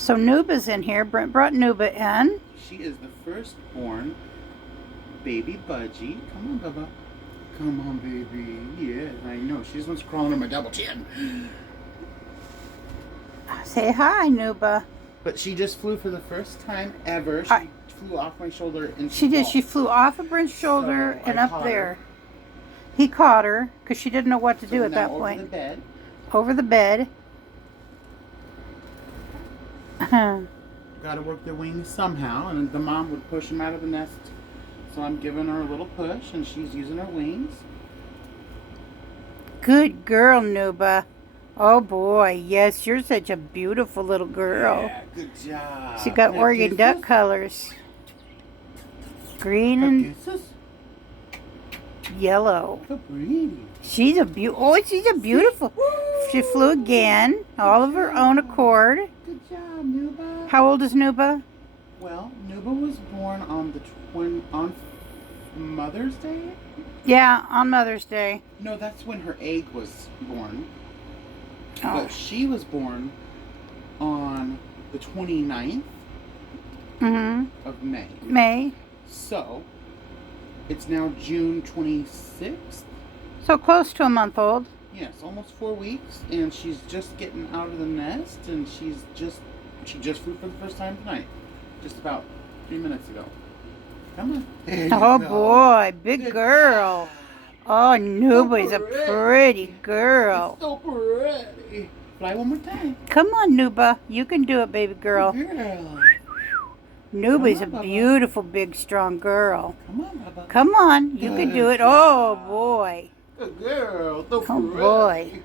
So Nuba's in here. Brent brought Nuba in. She is the firstborn baby Budgie. Come on, Bubba. Come on, baby. Yeah, I know. She's the one's crawling on my double chin. Say hi, Nuba. But she just flew for the first time ever. She flew off my shoulder and she did. She flew off of Brent's shoulder and up there. He caught her because she didn't know what to do at that point. Over the bed. Over the bed. Got to work their wings somehow, and the mom would push them out of the nest. So I'm giving her a little push, and she's using her wings. Good girl, Nuba. Oh boy, yes, you're such a beautiful little girl. Yeah, good job. She got Oregon duck colors. Green and yellow. So pretty. She's a beautiful. She flew again, all of her own accord. Good job, Nuba. How old is Nuba? Well, Nuba was born on on Mother's Day. Yeah, on Mother's Day. No, that's when her egg was born. Oh. But she was born on the 29th of May. May. So, it's now June 26th. So close to a month old. Yes, almost 4 weeks, and she's just getting out of the nest, and she just flew for the first time tonight, just about 3 minutes ago. Come on. Oh boy, big girl. Oh, Nuba's a pretty girl. It's so pretty. Fly one more time. Come on, Nuba. You can do it, baby girl. Girl. Nuba's a beautiful, big, strong girl. Come on, Bubba. Come on, you can do it. Oh boy. Good girl. So Oh boy.